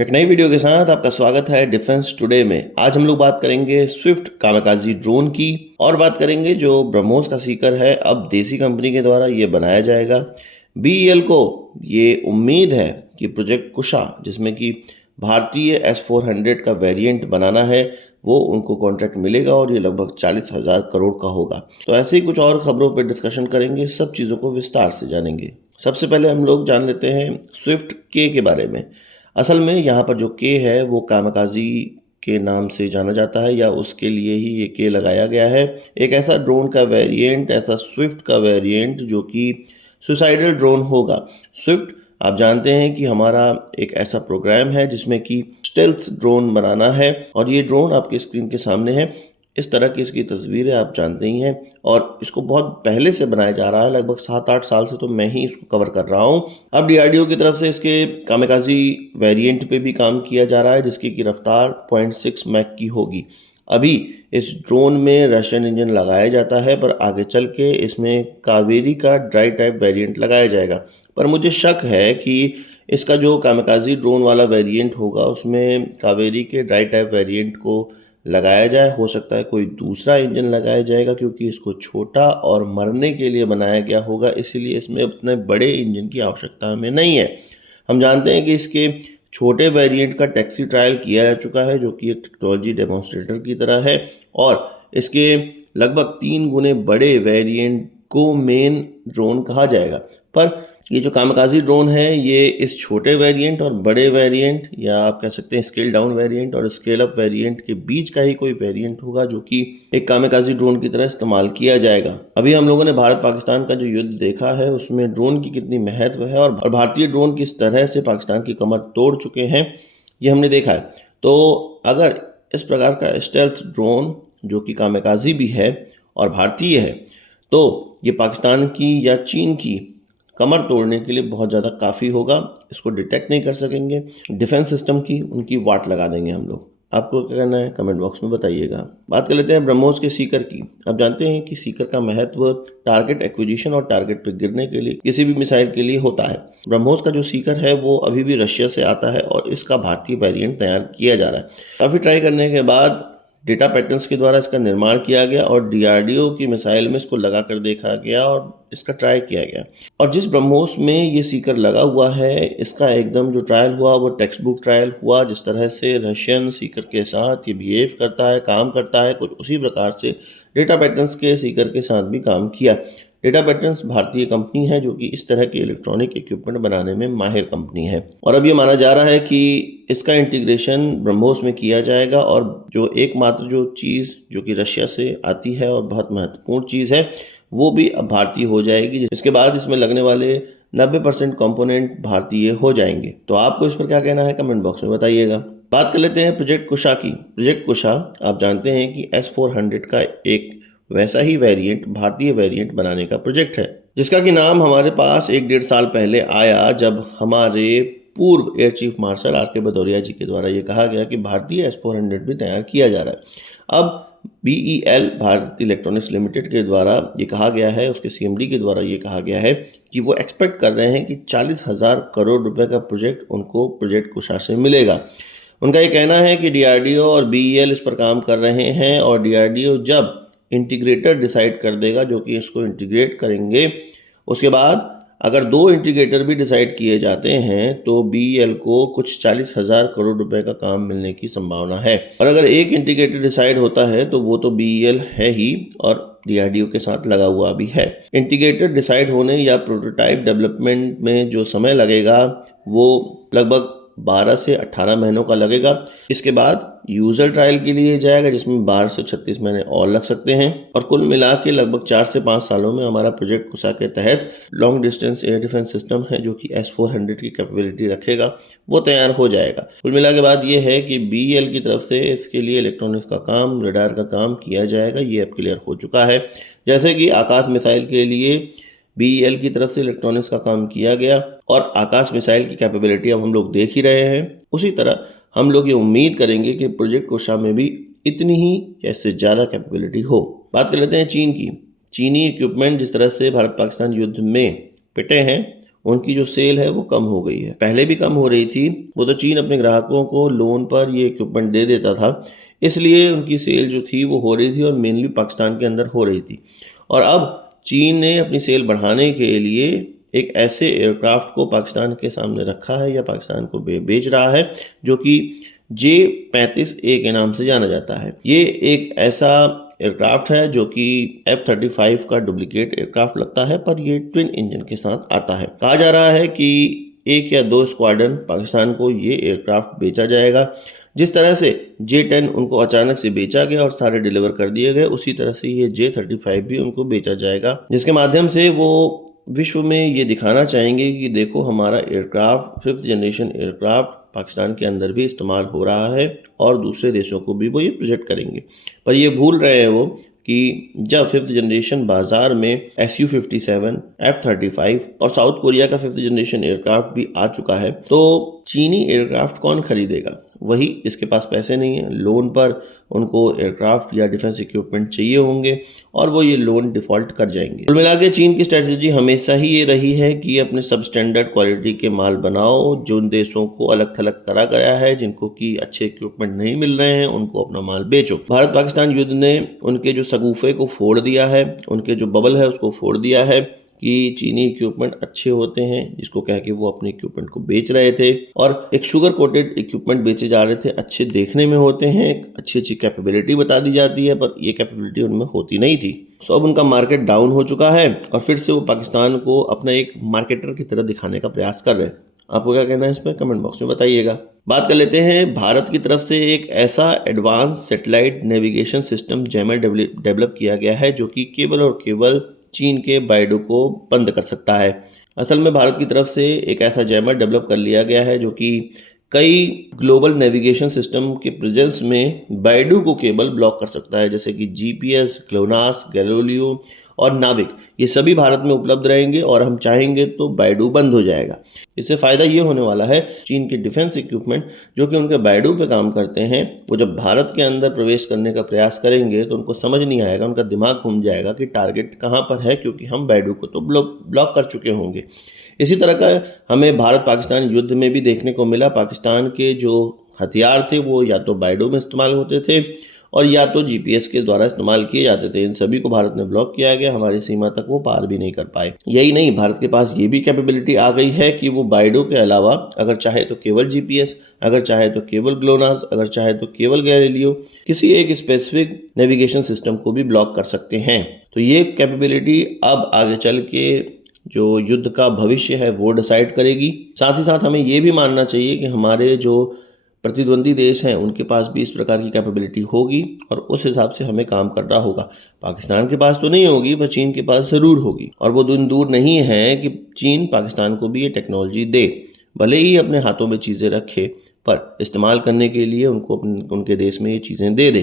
एक नई वीडियो के साथ आपका स्वागत है डिफेंस टुडे में। आज हम लोग बात करेंगे स्विफ्ट कामाकाजी ड्रोन की और बात करेंगे जो ब्रह्मोस का सीकर है, अब देसी कंपनी के द्वारा ये बनाया जाएगा। बीईएल को ये उम्मीद है कि प्रोजेक्ट कुशा, जिसमें कि भारतीय S-400 का वेरिएंट बनाना है, वो उनको कॉन्ट्रैक्ट मिलेगा और ये लगभग 40,000 करोड़ का होगा। तो ऐसे ही कुछ और खबरों पर डिस्कशन करेंगे, सब चीज़ों को विस्तार से जानेंगे। सबसे पहले हम लोग जान लेते हैं स्विफ्ट के बारे में। असल में यहाँ पर जो के है वो कामाकाजी के नाम से जाना जाता है, या उसके लिए ही ये के लगाया गया है। एक ऐसा ड्रोन का वेरिएंट, ऐसा स्विफ्ट का वेरिएंट जो कि सुसाइडल ड्रोन होगा। स्विफ्ट आप जानते हैं कि हमारा एक ऐसा प्रोग्राम है जिसमें कि स्टेल्थ ड्रोन बनाना है, और ये ड्रोन आपके स्क्रीन के सामने है। इस तरह की इसकी तस्वीरें आप जानते ही हैं, और इसको बहुत पहले से बनाया जा रहा है, लगभग 7-8 साल से तो मैं ही इसको कवर कर रहा हूँ। अब डीआरडीओ की तरफ से इसके कामाकाजी वेरिएंट पे भी काम किया जा रहा है, जिसकी की रफ्तार 0.6 मैक की होगी। अभी इस ड्रोन में रशियन इंजन लगाया जाता है, पर आगे चल के इसमें कावेरी का ड्राई टाइप वेरिएंट लगाया जाएगा। पर मुझे शक है कि इसका जो कामाकाजी ड्रोन वाला वेरिएंट होगा उसमें कावेरी के ड्राई टाइप वेरिएंट को लगाया जाए। हो सकता है कोई दूसरा इंजन लगाया जाएगा, क्योंकि इसको छोटा और मरने के लिए बनाया गया होगा, इसीलिए इसमें उतने बड़े इंजन की आवश्यकता हमें नहीं है। हम जानते हैं कि इसके छोटे वेरिएंट का टैक्सी ट्रायल किया जा चुका है, जो कि एक टेक्नोलॉजी डेमोन्स्ट्रेटर की तरह है, और इसके लगभग 3 गुने बड़े वेरिएंट को मेन ड्रोन कहा जाएगा। पर ये जो कामाकाजी ड्रोन है ये इस छोटे वेरिएंट और बड़े वेरिएंट, या आप कह सकते हैं स्केल डाउन वेरिएंट और स्केल अप वेरिएंट के बीच का ही कोई वेरिएंट होगा, जो कि एक कामाकाजी ड्रोन की तरह इस्तेमाल किया जाएगा। अभी हम लोगों ने भारत पाकिस्तान का जो युद्ध देखा है उसमें ड्रोन की कितनी महत्व है और भारतीय ड्रोन किस तरह से पाकिस्तान की कमर तोड़ चुके हैं, ये हमने देखा है। तो अगर इस प्रकार का स्टेल्थ ड्रोन जो कि कामाकाजी भी है और भारतीय है, तो ये पाकिस्तान की या चीन की कमर तोड़ने के लिए बहुत ज़्यादा काफ़ी होगा। इसको डिटेक्ट नहीं कर सकेंगे, डिफेंस सिस्टम की उनकी वाट लगा देंगे हम लोग। आपको क्या करना है कमेंट बॉक्स में बताइएगा। बात कर लेते हैं ब्रह्मोस के सीकर की। अब जानते हैं कि सीकर का महत्व टारगेट एक्विजिशन और टारगेट पर गिरने के लिए किसी भी मिसाइल के लिए होता है। ब्रह्मोस का जो सीकर है वो अभी भी रशिया से आता है और इसका भारतीय वेरिएंट तैयार किया जा रहा है। काफ़ी ट्राई करने के बाद डेटा पैटर्न्स के द्वारा इसका निर्माण किया गया और डीआरडीओ की मिसाइल में इसको लगा कर देखा गया और इसका ट्राई किया गया। और जिस ब्रह्मोस में ये सीकर लगा हुआ है, इसका एकदम जो ट्रायल हुआ वो टेक्स्ट बुक ट्रायल हुआ। जिस तरह से रशियन सीकर के साथ ये बिहेव करता है, काम करता है, कुछ उसी प्रकार से डेटा पैटर्न्स के सीकर के साथ भी काम किया। डेटा पैटर्न्स भारतीय कंपनी है जो कि इस तरह के इलेक्ट्रॉनिक इक्विपमेंट बनाने में माहिर कंपनी है, और अब ये माना जा रहा है कि इसका इंटीग्रेशन ब्रह्मोस में किया जाएगा। और जो एकमात्र जो चीज़ जो कि रशिया से आती है और बहुत महत्वपूर्ण चीज़ है, वो भी अब भारतीय हो जाएगी। इसके बाद इसमें लगने वाले 90% कंपोनेंट भारतीय हो जाएंगे। तो आपको इस पर क्या कहना है कमेंट बॉक्स में बताइएगा। बात कर लेते हैं प्रोजेक्ट कुशा की। प्रोजेक्ट कुशा आप जानते हैं कि S-400 का एक वैसा ही वेरिएंट, भारतीय वेरिएंट बनाने का प्रोजेक्ट है, जिसका कि नाम हमारे पास 1-1.5 साल पहले आया, जब हमारे पूर्व air chief marshal R K. Bhadauria ji के द्वारा ये कहा गया कि भारतीय S-400 भी तैयार किया जा रहा है। अब BEL भारत इलेक्ट्रॉनिक्स लिमिटेड के द्वारा ये कहा गया है, उसके CMD के द्वारा ये कहा गया है कि वो एक्सपेक्ट कर रहे हैं कि 40,000 करोड़ रुपए का प्रोजेक्ट उनको प्रोजेक्ट कुशा से मिलेगा। उनका ये कहना है कि DRDO और BEL इस पर काम कर रहे हैं, और DRDO जब इंटीग्रेटर डिसाइड कर देगा जो कि इसको इंटीग्रेट करेंगे, उसके बाद अगर 2 इंटीग्रेटर भी डिसाइड किए जाते हैं तो BEL को कुछ 40,000 करोड़ रुपए का काम मिलने की संभावना है। और अगर एक इंटीग्रेटर डिसाइड होता है तो वो तो BEL है ही, और DRDO के साथ लगा हुआ भी है। इंटीग्रेटर डिसाइड होने या प्रोटोटाइप डेवलपमेंट में जो समय लगेगा वो लगभग 12 से 18 महीनों का लगेगा। इसके बाद यूजर ट्रायल के लिए जाएगा, जिसमें 12 से 36 महीने और लग सकते हैं, और कुल मिला के लगभग 4 से 5 सालों में हमारा प्रोजेक्ट कुशा के तहत long distance air defence system है जो कि S-400 की कैपेबिलिटी रखेगा, वो तैयार हो जाएगा। कुल मिला के बाद ये है कि BEL की तरफ से इसके लिए इलेक्ट्रॉनिक्स का काम, रडार का काम किया जाएगा, ये अब क्लियर हो चुका है। जैसे कि आकाश मिसाइल के लिए BEL की तरफ से इलेक्ट्रॉनिक्स का काम किया गया और आकाश मिसाइल की कैपेबिलिटी अब हम लोग देख ही रहे हैं, उसी तरह हम लोग ये उम्मीद करेंगे कि प्रोजेक्ट कुशा में भी इतनी ही या इससे ज़्यादा कैपेबिलिटी हो। बात कर लेते हैं चीन की। चीनी इक्विपमेंट जिस तरह से भारत पाकिस्तान युद्ध में पिटे हैं, उनकी जो सेल है वो कम हो गई है। पहले भी कम हो रही थी, वो तो चीन अपने ग्राहकों को लोन पर ये इक्विपमेंट दे देता था, इसलिए उनकी सेल जो थी वो हो रही थी और मेनली पाकिस्तान के अंदर हो रही थी। और अब चीन ने अपनी सेल बढ़ाने के लिए एक ऐसे एयरक्राफ्ट को पाकिस्तान के सामने रखा है या पाकिस्तान को बेच रहा है जो कि J-35A के नाम से जाना जाता है। ये एक ऐसा एयरक्राफ्ट है जो कि F-35 का डुप्लीकेट एयरक्राफ्ट लगता है, पर ये ट्विन इंजन के साथ आता है। कहा जा रहा है कि 1 या 2 स्क्वाड्रन पाकिस्तान को ये एयरक्राफ्ट बेचा जाएगा। जिस तरह से J-10 उनको अचानक से बेचा गया और सारे डिलीवर कर दिए गए, उसी तरह से ये J-35 भी उनको बेचा जाएगा, जिसके माध्यम से वो विश्व में ये दिखाना चाहेंगे कि देखो हमारा aircraft 5th generation aircraft Pakistan के अंदर भी इस्तेमाल हो रहा है और दूसरे देशों को भी वो ये प्रोजेक्ट करेंगे। पर ये भूल रहे हैं वो कि जब 5th जनरेशन बाजार में Su-57, F-35 और साउथ कोरिया का 5th जनरेशन एयरक्राफ्ट भी आ चुका है, तो चीनी एयरक्राफ्ट कौन खरीदेगा? वही जिसके पास पैसे नहीं है, लोन पर उनको एयरक्राफ्ट या डिफेंस इक्विपमेंट चाहिए होंगे और वो ये लोन डिफ़ॉल्ट कर जाएंगे। कुल मिला के चीन की स्ट्रेटजी हमेशा ही ये रही है कि अपने सब स्टैंडर्ड क्वालिटी के माल बनाओ। जो देशों को अलग थलग करा गया है, जिनको कि अच्छे इक्विपमेंट नहीं मिल रहे हैं, उनको अपना माल बेचो। भारत पाकिस्तान युद्ध ने उनके जो सगुफे को फोड़ दिया है, उनके जो बबल है उसको फोड़ दिया है कि चीनी इक्विपमेंट अच्छे होते हैं, जिसको कह के वो अपने इक्विपमेंट को बेच रहे थे और एक शुगर कोटेड इक्विपमेंट बेचे जा रहे थे। अच्छे देखने में होते हैं, एक अच्छी कैपेबिलिटी बता दी जाती है, पर ये कैपेबिलिटी उनमें होती नहीं थी। सो अब उनका मार्केट डाउन हो चुका है और फिर से वो पाकिस्तान को अपना एक मार्केटर की तरह दिखाने का प्रयास कर रहे हैं। आपको क्या कहना है इस पर कमेंट बॉक्स में बताइएगा। बात कर लेते हैं भारत की तरफ से एक ऐसा advance satellite navigation system jammer develop किया गया है जो कि केवल और केवल चीन के बाइडू को बंद कर सकता है। असल में भारत की तरफ से एक ऐसा जैमर डेवलप कर लिया गया है जो कि कई ग्लोबल नेविगेशन सिस्टम के प्रेजेंस में बाइडू को केवल ब्लॉक कर सकता है, जैसे कि GPS, ग्लोनास, गैलीलियो और नाविक। ये सभी भारत में उपलब्ध रहेंगे और हम चाहेंगे तो बाइडू बंद हो जाएगा। इससे फ़ायदा ये होने वाला है, चीन के डिफेंस इक्विपमेंट जो कि उनके बाइडू पे काम करते हैं, वो जब भारत के अंदर प्रवेश करने का प्रयास करेंगे तो उनको समझ नहीं आएगा, उनका दिमाग घूम जाएगा कि टारगेट कहाँ पर है, क्योंकि हम बाइडू को तो ब्लॉक कर चुके होंगे। इसी तरह का हमें भारत पाकिस्तान युद्ध में भी देखने को मिला। पाकिस्तान के जो हथियार थे वो या तो बाइडू में इस्तेमाल होते थे और या तो GPS के द्वारा इस्तेमाल किए जाते थे। इन सभी को भारत ने ब्लॉक किया गया, हमारी सीमा तक वो पार भी नहीं कर पाए। यही नहीं, भारत के पास ये भी कैपेबिलिटी आ गई है कि वो बाइडो के अलावा अगर चाहे तो केवल GPS, अगर चाहे तो केवल ग्लोनास, अगर चाहे तो केवल गैलीलियो, किसी एक स्पेसिफिक नेविगेशन सिस्टम को भी ब्लॉक कर सकते हैं। तो ये कैपेबिलिटी अब आगे चल के जो युद्ध का भविष्य है वो डिसाइड करेगी। साथ ही साथ हमें ये भी मानना चाहिए कि हमारे जो प्रतिद्वंदी देश हैं उनके पास भी इस प्रकार की कैपेबिलिटी होगी और उस हिसाब से हमें काम करना होगा। पाकिस्तान के पास तो नहीं होगी, पर चीन के पास ज़रूर होगी और वो दिन दूर नहीं है कि चीन पाकिस्तान को भी ये टेक्नोलॉजी दे। भले ही अपने हाथों में चीज़ें रखे, पर इस्तेमाल करने के लिए उनको उनके देश में ये चीज़ें दे दे।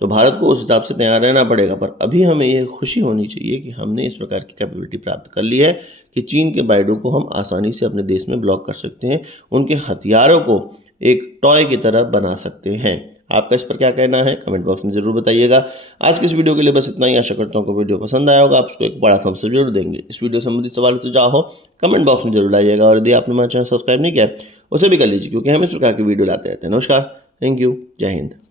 तो भारत को उस हिसाब से तैयार रहना पड़ेगा। पर अभी हमें ये खुशी होनी चाहिए कि हमने इस प्रकार की कैपेबिलिटी प्राप्त कर ली है कि चीन के बाइडू को हम आसानी से अपने देश में ब्लॉक कर सकते हैं, उनके हथियारों को एक टॉय की तरह बना सकते हैं। आपका इस पर क्या कहना है कमेंट बॉक्स में ज़रूर बताइएगा। आज की इस वीडियो के लिए बस इतना ही। आशा करता हूँ कि वीडियो पसंद आया होगा, आप उसको एक बड़ा थम्स अप जरूर देंगे। इस वीडियो संबंधी सवाल सुझाव हो कमेंट बॉक्स में जरूर लाइएगा और यदि आपने हमारा चैनल सब्सक्राइब नहीं किया उसे भी कर लीजिए, क्योंकि हम इस प्रकार की वीडियो लाते रहते हैं। नमस्कार, थैंक यू, जय हिंद।